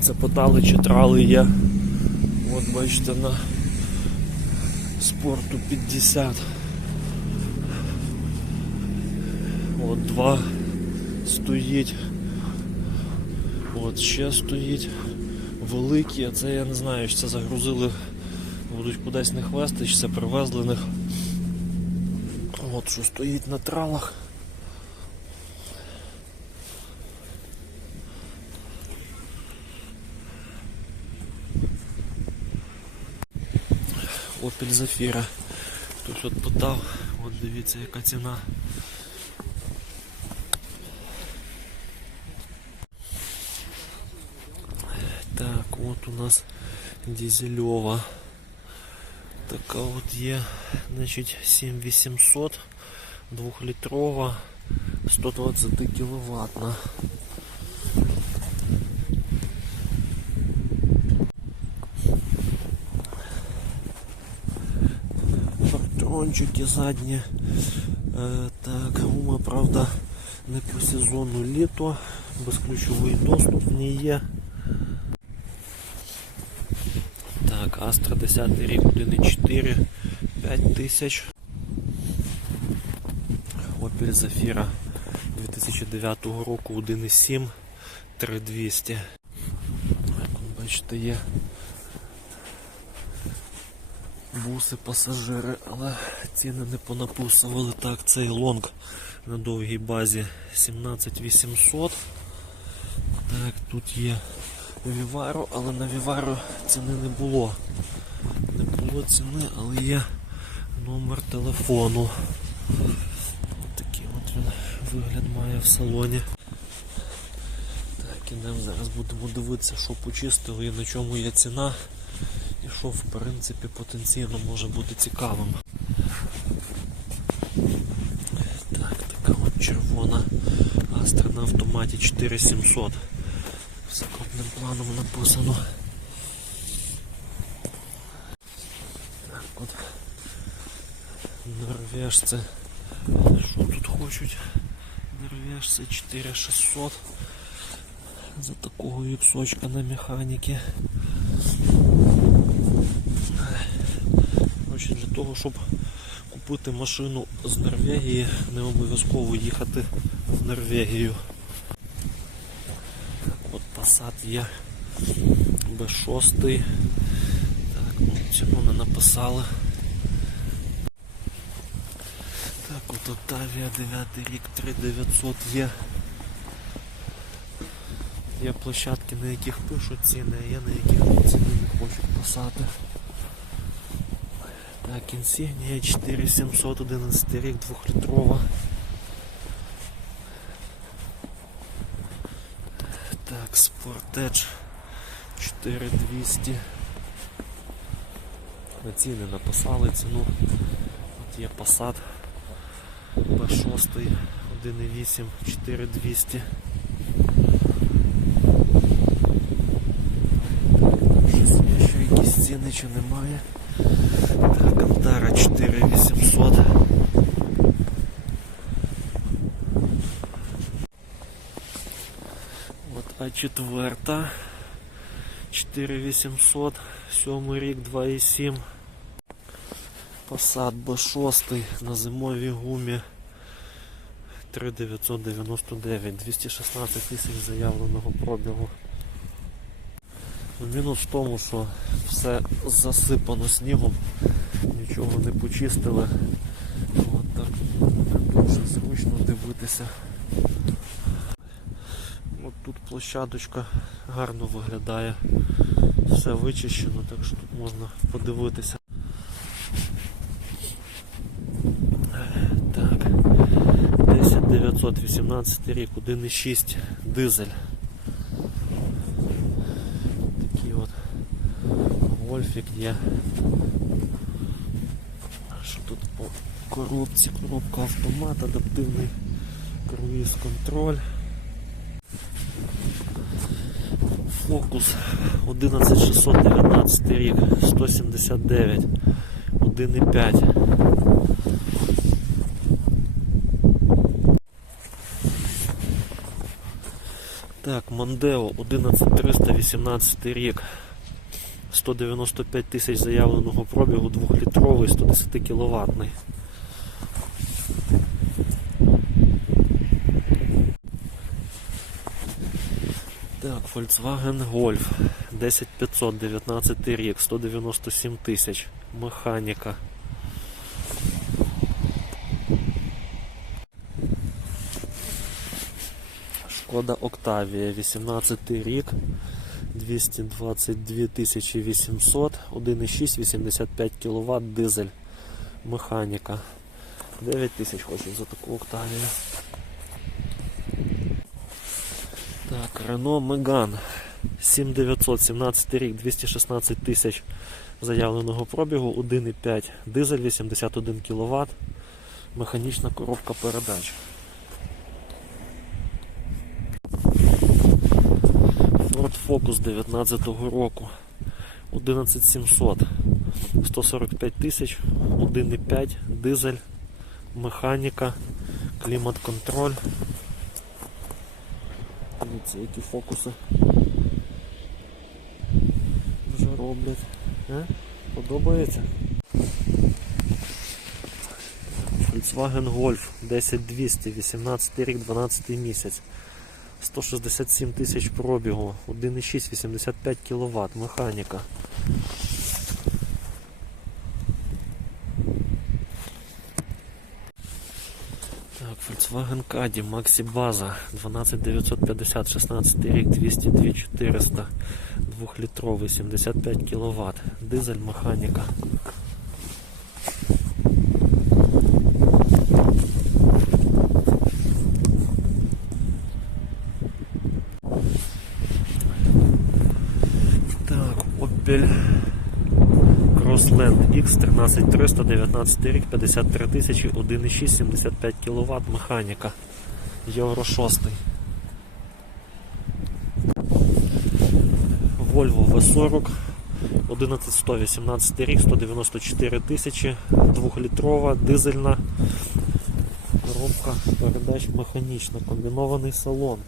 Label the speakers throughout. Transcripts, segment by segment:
Speaker 1: Дивіться, подали чи трали є. От бачите на спорту 50. От два стоїть. От ще стоїть. Великі, а це я не знаю, чи це загрузили, будуть кудись не хвести, чи це привезли них. От що стоїть на тралах. Opel Zafira. Хтось от питав, от дивіться яка ціна. Так, от у нас дизельова. Така от є, значить 7800, 2-літрова, 120 кіловатна. Фартрончики задні. Е, так, гума, правда, не по сезону літо, безключовий доступ ній є. Так, Астра 10 рік 1.4, 5 тисяч. Opel Zafira 2009 року 1.7, 3200. Як ви бачите, є буси, пасажири, але ціни не понаписували. Так, цей лонг на довгій базі 17800. Так, тут є Віваро, але на Віваро ціни не було. Не було ціни, але є номер телефону. Ось такий от він вигляд має в салоні. Так, ідемо зараз будемо дивитися, що почистили і на чому є ціна. Що в принципі потенційно може бути цікавим. Так, така от червона Астра на автоматі 4700. Все крупним планом написано. Так от. Норвежці. Що тут хочуть? Норвежці 4600. За такого віпсочка на механіки. Коротше, для того, щоб купити машину з Норвегії, не обов'язково їхати в Норвегію. От Passat є B6. Так, ну, цього не написали. Так, от Оттавія 9 рік 3900 є. Є площадки, на яких пишуть ціни, а є на яких ціни не хочуть писати. Так, Insignia 4711 рік, 2-літрова. Так, Sportage 4200. На ціни написали ціну. От є Passat B6 1.8 4200. Щось є, що якісь ціни чи немає. Так, Антара 4800. А4 4800, 7 рік 2,7. Passat B6 на зимовій гумі 3999, 216 тисяч заявленого пробігу. Ну, Мінус в тому, що все засипано снігом, нічого не почистили. От так дуже зручно дивитися. Тут площадочка гарно виглядає. Все вичищено, так що тут можна подивитися. Так. 10918 рік, 1,6 дизель. Такий от гольфік є. Що тут по коробці? Коробка автомат, адаптивний круїз контроль. Фокус 11619 рік, 179, 1,5. Так, Мондео 11318 рік. 195 тисяч заявленого пробігу, 2-літровий, 110 кВт. Так, Volkswagen Golf 10500, 19 рік, 197 тисяч. Механіка. Шкода Октавія, 18 рік, 222 тисячі 800, 1,6, 85 кВт, дизель, механіка. 9 тисяч хочуть за таку Октавію. Так, Renault Megane 7900, 17 рік, 216 тисяч заявленого пробігу, 1,5, дизель 81 кВт, механічна коробка передач. Ford Focus 19-го року. 11700. 145 тисяч, 1,5, дизель, механіка, клімат-контроль. Дивіться, які фокуси вже роблять. Е? Подобається? Volkswagen Golf 10200, 18 рік, 12 місяць. 167 тисяч пробігу, 1,6, 85 кВт, механіка. Так, Volkswagen Caddy, Maxi База, 12950, 16 рік, 202 400, 2-літровий, 75 кВт, дизель, механіка. Так, Opel Crossland X 13300, 19 рік, 53 тисячі, 1,6, 75 кВт, механіка. Євро 6. Volvo V40 11100, 18 рік, 194 тисячі, 2-літрова, дизельна коробка передач механічна, комбінований салон.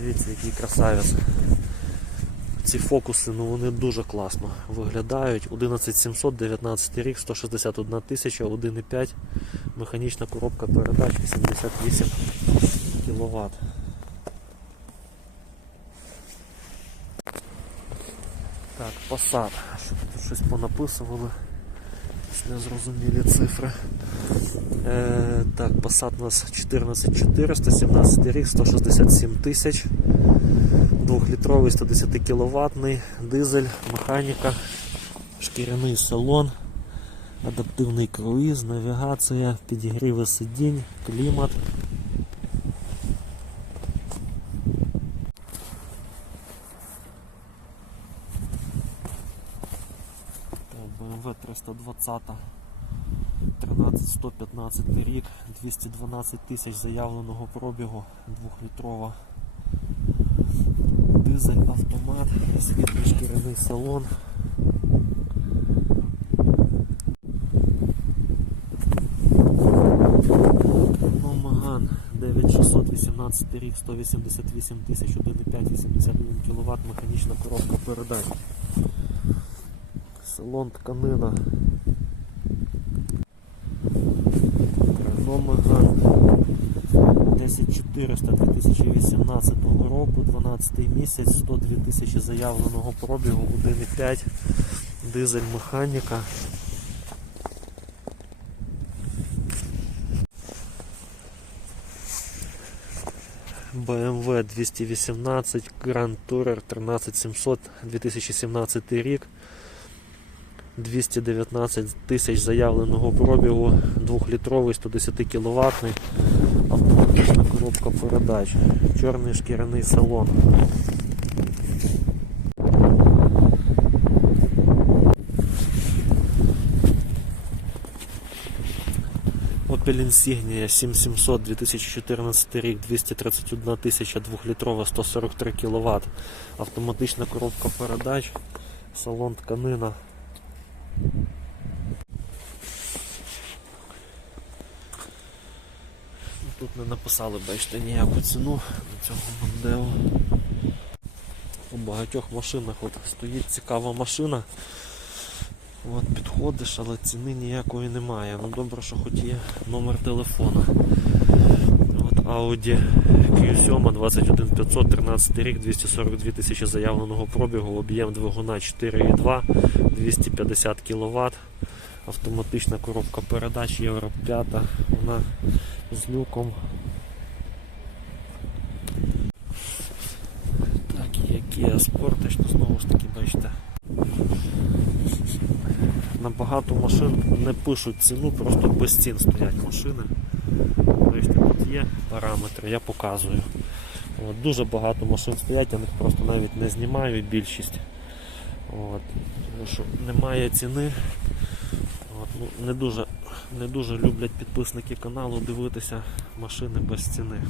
Speaker 1: Дивіться, який красавець. Ці фокуси, ну вони дуже класно виглядають. 11700, 19 рік, 161 тисяча, 1,5, механічна коробка передач 88 кВт. Так, Passat. Щоб тут щось понаписували. Незрозумілі цифри. Е, так, Passat у нас 14400, 17 рік, 167 тисяч. 2-літровий 110 кВт, дизель, механіка, шкіряний салон, адаптивний круїз, навігація, підігріви сидінь, клімат. BMW 320 13115 рік, 212 тисяч заявленого пробігу, 2-літрова дизель, автомат, світлий шкіряний салон. Renault 9618 рік, 188 тисяч, 1,5, 81 кВт, механічна коробка передач. Салон тканина. Megane 10400 2018 року, 12 місяць, 102 тисячі заявленого пробігу, 1,5, дизель механіка. BMW 218 Grand Tourer 13700 2017 рік. 219 тисяч заявленого пробігу, 2-літровий 110 кВт, автоматична коробка передач, чорний шкіряний салон. Opel Insignia 7700 2014 рік, 231 тисяча 2-літрова, 143 кВт, автоматична коробка передач, салон тканина. Тут не написали, бачите, ніяку ціну на цього Мондео. У багатьох машинах от стоїть цікава машина. От підходиш, але ціни ніякої немає. Ну добре, що хоч є номер телефона. От Audi Q7 21500, 13 рік, 242 тисячі заявленого пробігу, об'єм двигуна 4,2, 250 кВт, автоматична коробка передач Євро 5, вона з люком. Так, є Kia Sportage, знову ж таки, бачите. На багато машин не пишуть ціну, просто без цін стоять машини. Бачите, тут є параметри, я показую. От, дуже багато машин стоять, я них просто навіть не знімаю більшість. От, тому що немає ціни. От, ну, не, дуже, не дуже люблять підписники каналу дивитися машини без ціни.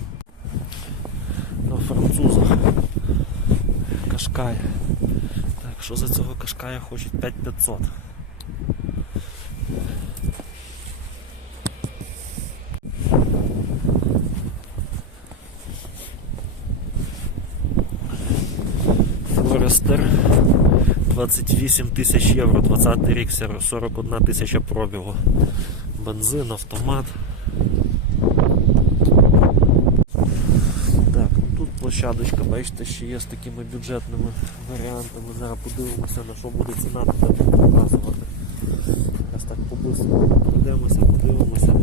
Speaker 1: На французах Кашкай. Так, що за цього Кашкая хочуть 5500. Форестер 28 тисяч євро, 20 рік, 41 тисяча пробігу. Бензин, автомат. Так, ну тут площадочка, бачите, ще є з такими бюджетними варіантами. Зараз подивимося, на що буде ціна, то показувати. Зараз так побистрому пройдемося, подивимося,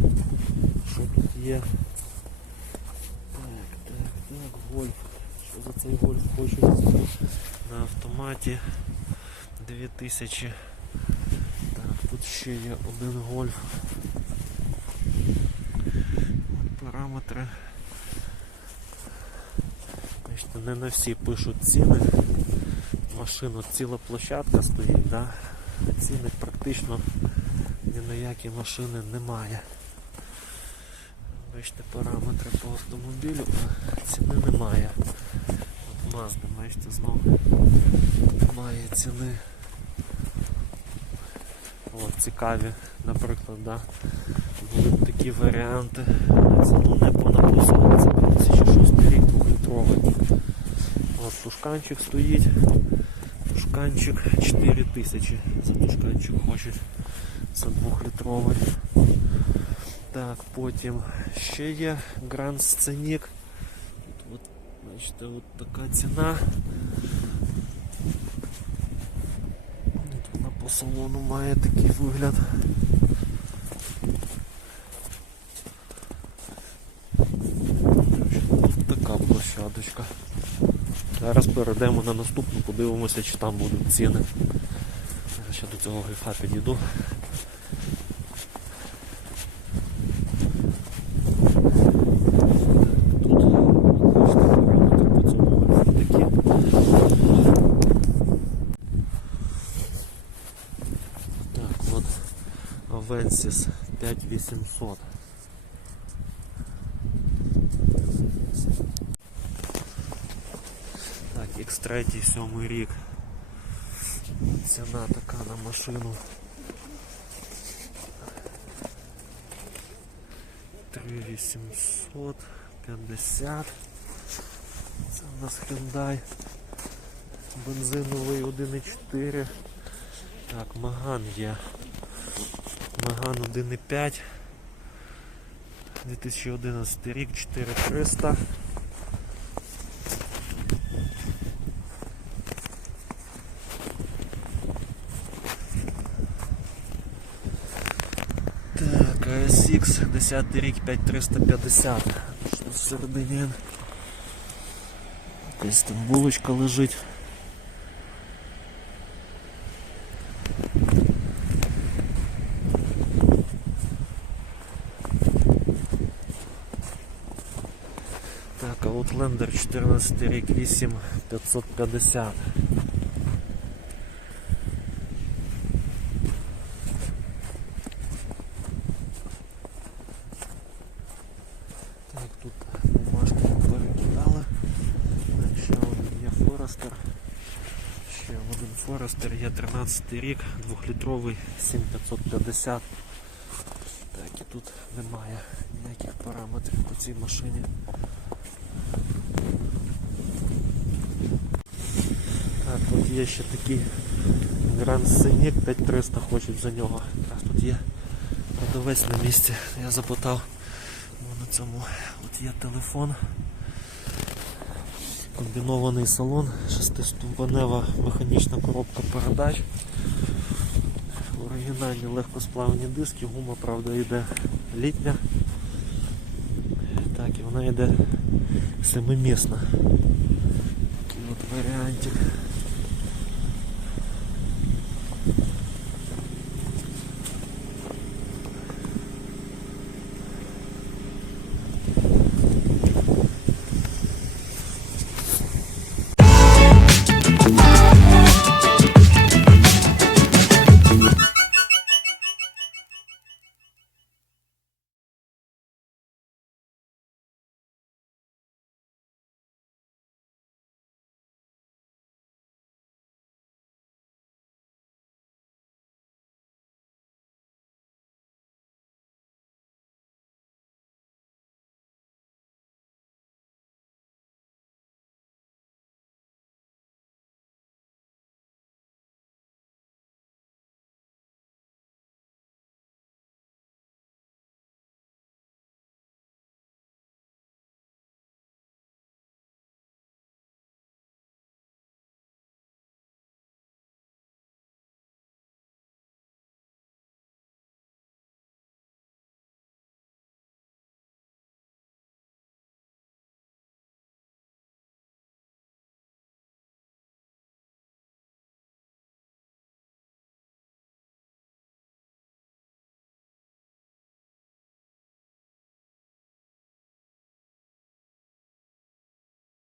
Speaker 1: що тут є. Так, так, так, гольф. Що за цей гольф хочуть? На автоматі 2000. Так, тут ще є один гольф. Параметри. Бачите, не на всі пишуть ціни. Машина ціла площадка стоїть, да? ціни практично ні на які машини немає. Бачите, параметри по автомобілю, ціни немає. От Mazda, бачите, знову немає ціни. От, цікаві, наприклад, да. були такі варіанти. Ціну не понаписували, це 2006 рік двохлітровий. От тушканчик стоїть. Тушканчик 4000 за тушканчик хочуть. Це двохлітровий. Так, потім ще є Grand Scenic. От, бачите, от така ціна. От вона по салону має такий вигляд. Тут така площадочка. Зараз перейдемо на наступну, подивимося, чи там будуть ціни. Зараз ще до цього грифа підійду. Так, от Avensis 5800. X3 7 рік. Ціна така на машину. 3850. Це у нас Hyundai. Бензиновий 1.4. Так, Маган є. Маган 1.5. 2011 рік, 4300. 50 рік 5350. Що всередині якась там булочка лежить. Так, Outlander 14 рік 8550. 15 рік, двохлітровий 7550. Так, і тут немає ніяких параметрів по цій машині. А Тут є ще такий Grand Scenic 5300 хочуть за нього. Так, Тут є продавець на місці, я запитав, бо на цьому от є телефон. Комбінований салон, шестиступенева механічна коробка передач. Оригінальні легкосплавні диски, гума, правда, йде літня. Так, і вона йде семимісна. Такий от варіантик.